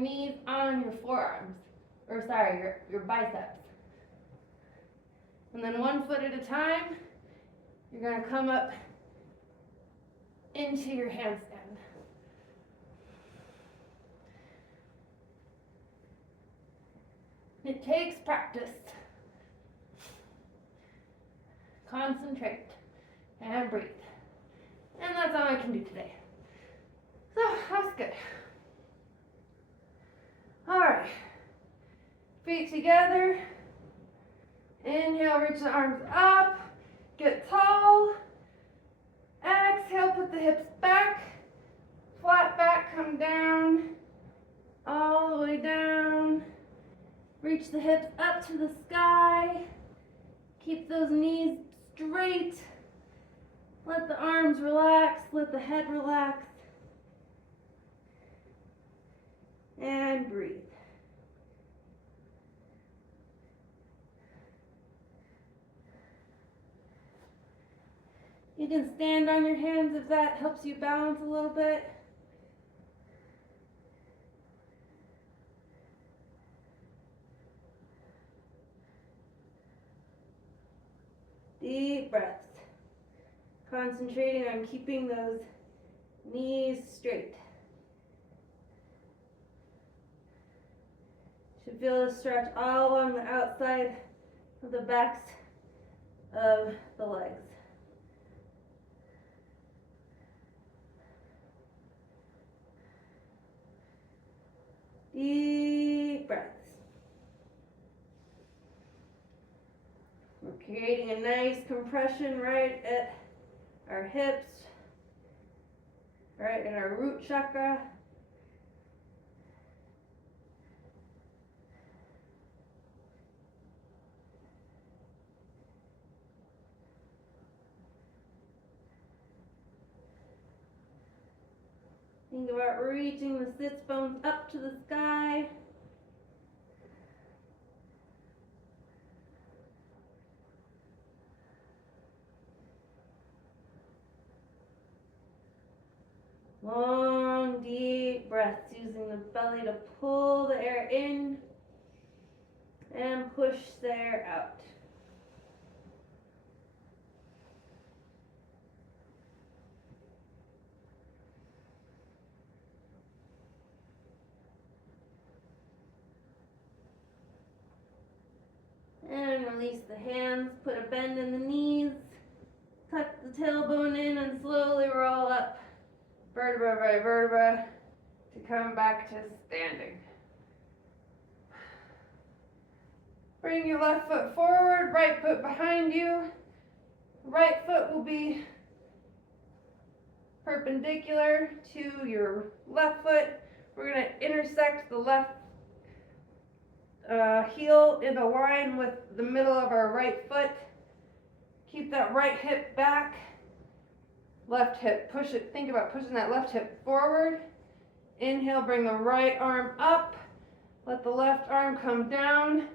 knees on your forearms, your biceps. And then 1 foot at a time, you're going to come up into your handstand. It takes practice. Concentrate and breathe. And that's all I can do today. So that's good. All right. Feet together. Inhale, reach the arms up. Get tall. Exhale, put the hips back. Flat back, come down. All the way down. Reach the hips up to the sky. Keep those knees straight. Let the arms relax. Let the head relax. And breathe. You can stand on your hands if that helps you balance a little bit. Deep breaths. Concentrating on keeping those knees straight. Should feel a stretch all along the outside of the backs of the legs. Deep breaths. We're creating a nice compression right at our hips, right in our root chakra. Think about reaching the sits bones up to the sky. Long, deep breaths, using the belly to pull the air in and push the air out. And release the hands, put a bend in the knees, tuck the tailbone in and slowly roll up vertebra by vertebra to come back to standing. Bring your left foot forward, right foot behind you. Right foot will be perpendicular to your left foot. We're going to intersect the left heel in a line with the middle of our right foot. Keep that right hip back. Left hip, push it, think about pushing that left hip forward. Inhale, bring the right arm up. Let the left arm come down.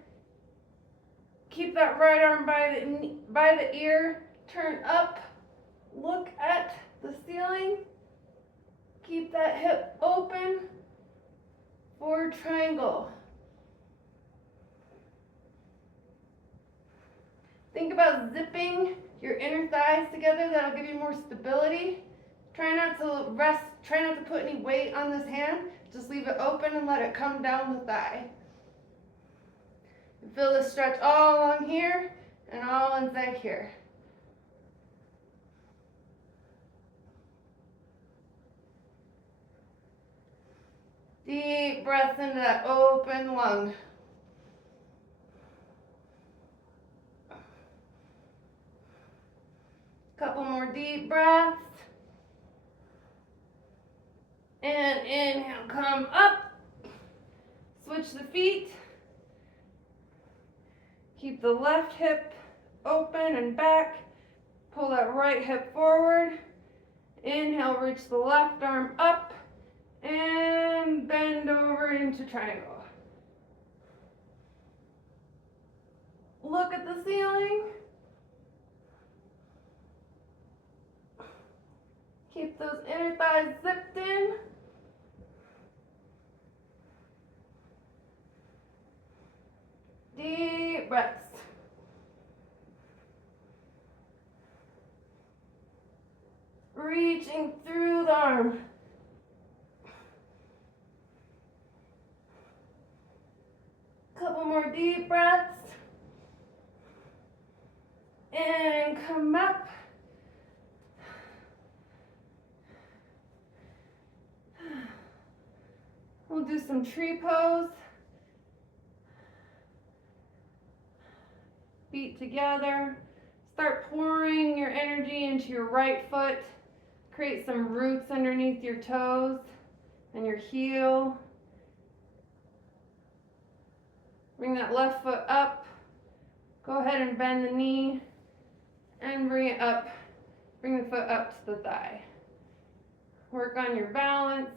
Keep that right arm by the ear. Turn up. Look at the ceiling. Keep that hip open. Forward triangle. Think about zipping your inner thighs together. That'll give you more stability. Try not to rest, try not to put any weight on this hand. Just leave it open and let it come down the thigh. Feel the stretch all along here and all inside here. Deep breath into that open lung. Couple more deep breaths. And inhale, come up. Switch the feet. Keep the left hip open and back. Pull that right hip forward. Inhale, reach the left arm up and bend over into triangle. Look at the ceiling. Keep those inner thighs zipped in. Deep breaths. Reaching through the arm. Couple more deep And come up. We'll do some tree pose. Feet together. Start pouring your energy into your right foot. Create some roots underneath your toes and your heel. Bring that left foot up. Go ahead and bend the knee and bring it up. Bring the foot up to the thigh. Work on your balance.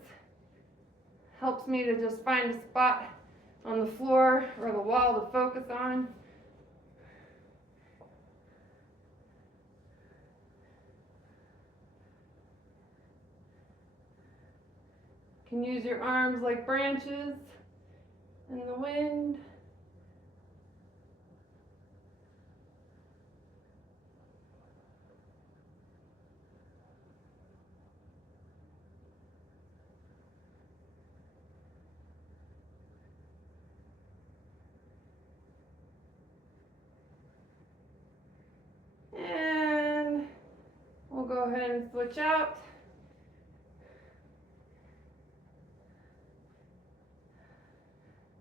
Helps me to just find a spot on the floor or the wall to focus on. You can use your arms like branches in the wind. And we'll go ahead and switch out.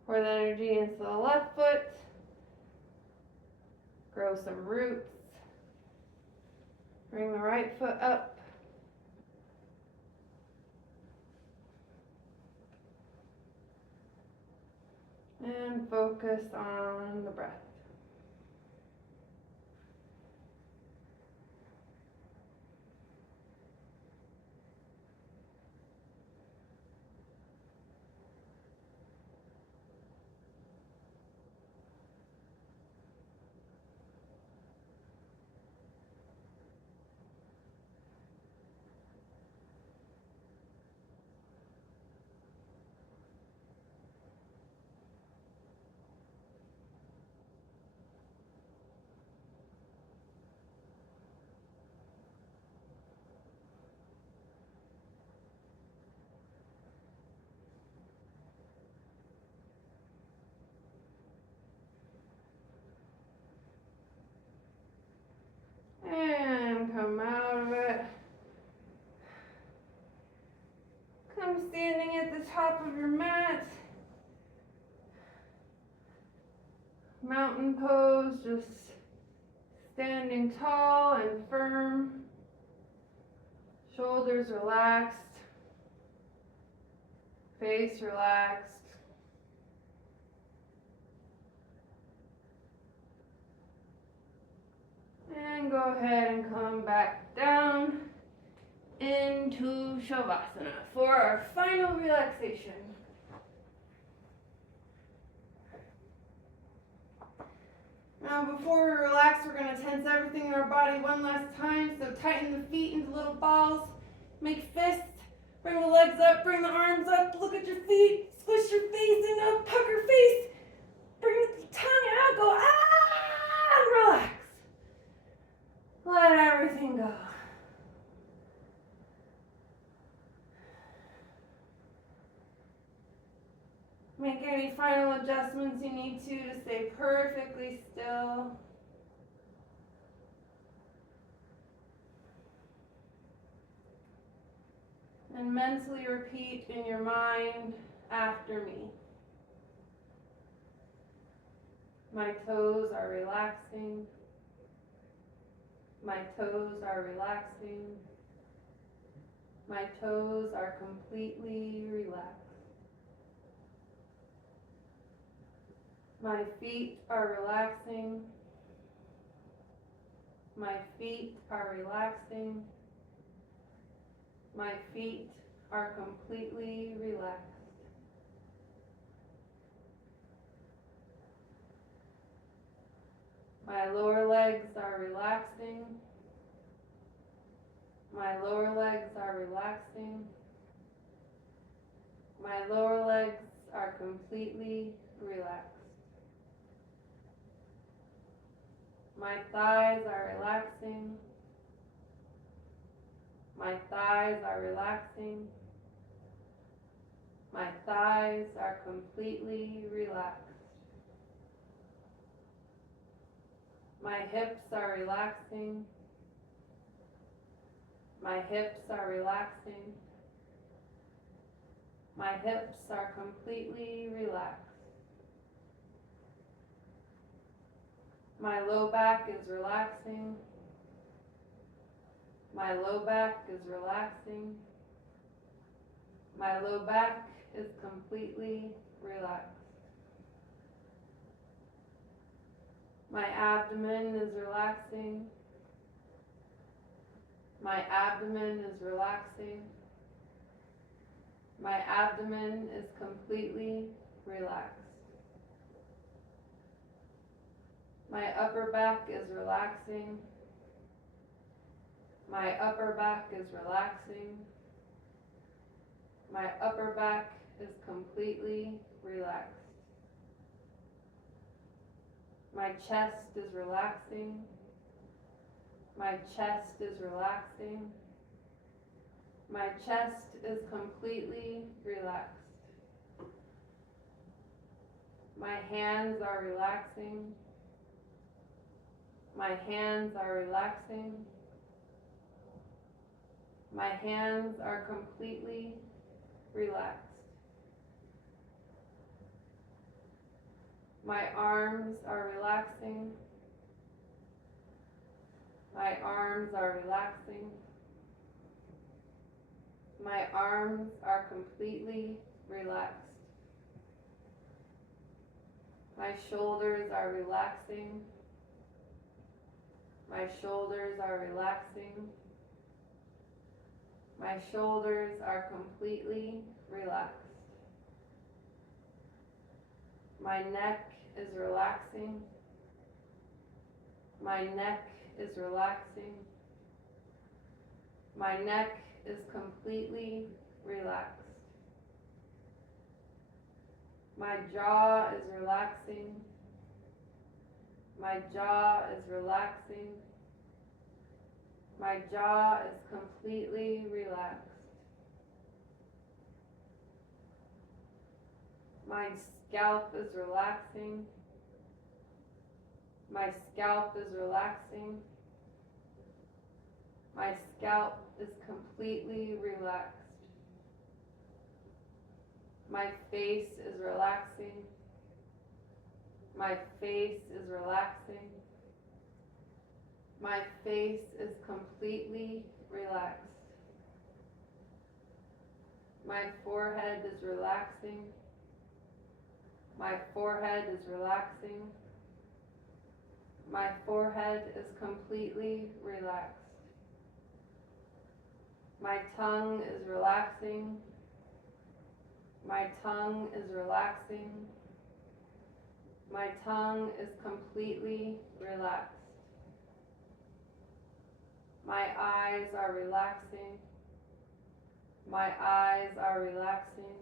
Pour the energy into the left foot. Grow some roots. Bring the right foot up. And focus on the breath. And come out of it. Come standing at the top of your mat. Mountain pose, just standing tall and firm. Shoulders relaxed. Face relaxed. And go ahead and come back down into Shavasana for our final relaxation. Now before we relax, we're going to tense everything in our body one last time. So tighten the feet into little balls. Make fists. Bring the legs up. Bring the arms up. Look at your feet. Squish your face in up. Pucker face. Bring the tongue out. Go ah! And relax. Let everything go. Make any final adjustments you need to stay perfectly still. And mentally repeat in your mind after me. My toes are relaxing. My toes are relaxing. My toes are completely relaxed. My feet are relaxing. My feet are relaxing. My feet are completely relaxed. My lower legs are relaxing. My lower legs are relaxing. My lower legs are completely relaxed. My thighs are relaxing. My thighs are relaxing. My thighs are completely relaxed. My hips are relaxing. My hips are relaxing. My hips are completely relaxed. My low back is relaxing. My low back is relaxing. My low back is completely relaxed. My abdomen is relaxing. My abdomen is relaxing. My abdomen is completely relaxed. My upper back is relaxing. My upper back is relaxing. My upper back is completely relaxed. My chest is relaxing. My chest is relaxing. My chest is completely relaxed. My hands are relaxing. My hands are relaxing. My hands are completely relaxed. My arms are relaxing. My arms are relaxing. My arms are completely relaxed. My shoulders are relaxing. My shoulders are relaxing. My shoulders are completely relaxed. My neck is relaxing. My neck is relaxing. My neck is completely relaxed. My jaw is relaxing. My jaw is relaxing. My jaw is completely relaxed. My scalp is relaxing. My scalp is relaxing. My scalp is completely relaxed. My face is relaxing. My face is relaxing. My face is completely relaxed. My forehead is relaxing. My forehead is relaxing. My forehead is completely relaxed. My tongue is relaxing. My tongue is relaxing. My tongue is completely relaxed. My eyes are relaxing. My eyes are relaxing.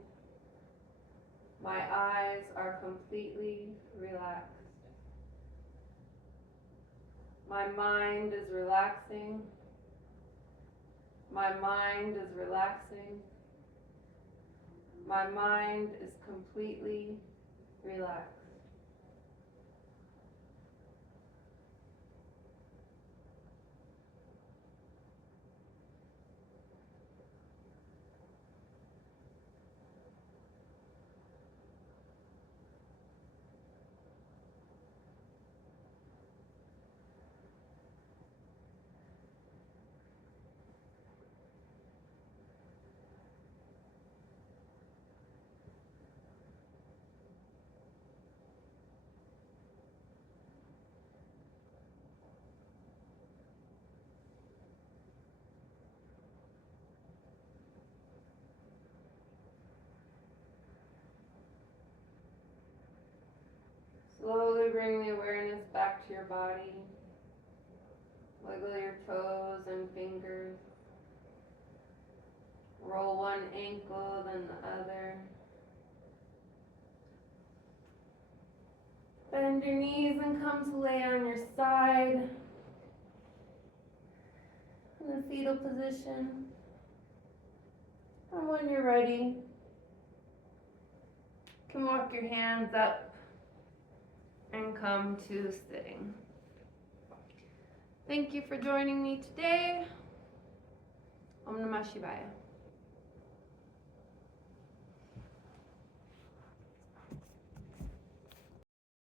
My eyes are completely relaxed. My mind is relaxing. My mind is relaxing. My mind is completely relaxed. Slowly bring the awareness back to your body. Wiggle your toes and fingers. Roll one ankle, then the other. Bend your knees and come to lay on your side in the fetal position. And when you're ready, you can walk your hands up and come to sitting. Thank you for joining me today. Om Namah Shivaya.